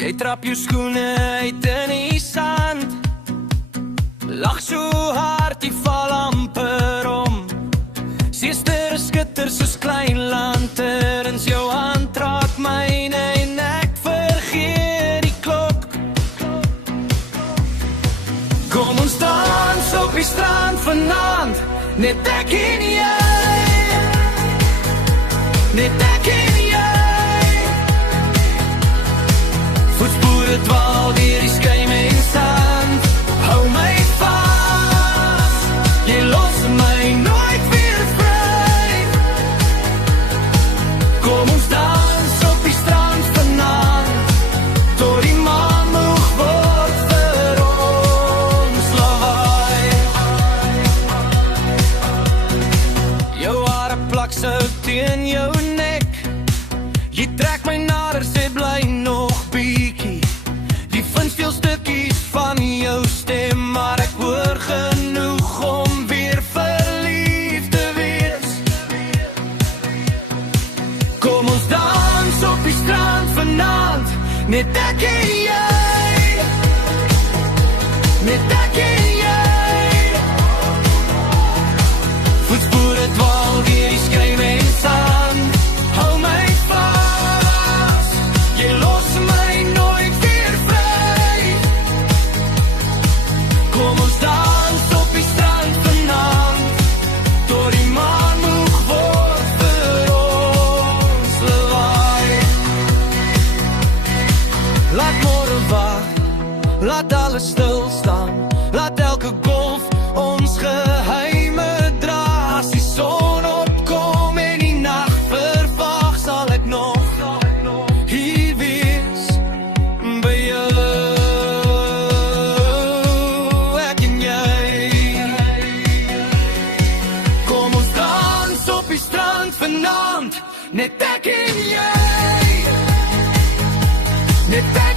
Jy trap jou skoene uit in die sand, lag so hard, jy val amper om. Siester skitter soos klein lanterns, jou hand raak myne en ek vergeet die klok. Kom ons dans op die strand vanaand, net ek en jy, net ek en jy. Voetspore dwaal deur die skuim en sand, hou my vas, jy los my nooit weer vry. Kom ons dans op die strand vanaand, tot die maan moeg word vir ons lawaai. Jou hare plak so teen jou nek, jy trek my nader, sê bly nog bietjie. Die vind veel stukkies van jou stem, maar ek hoor genoeg om weer verlief te wees. Kom ons dans op die strand vanaand, net ek en jy, net ek en jy. Voetspore dwaal deur die skuim en sand, hou my vas, jy los my nooit weer vry. Kom ons dans op die strand vanaand, tot die maan moeg word vir ons lawaai. Laat môre wag, laat alles stil staan, laat elke golf ons geheime dra. As die son opkom en die nag verwag, sal ek nog hier wees by jou, ek en jy. Kom ons dans op die strand vanaand, net ek en jy, net ek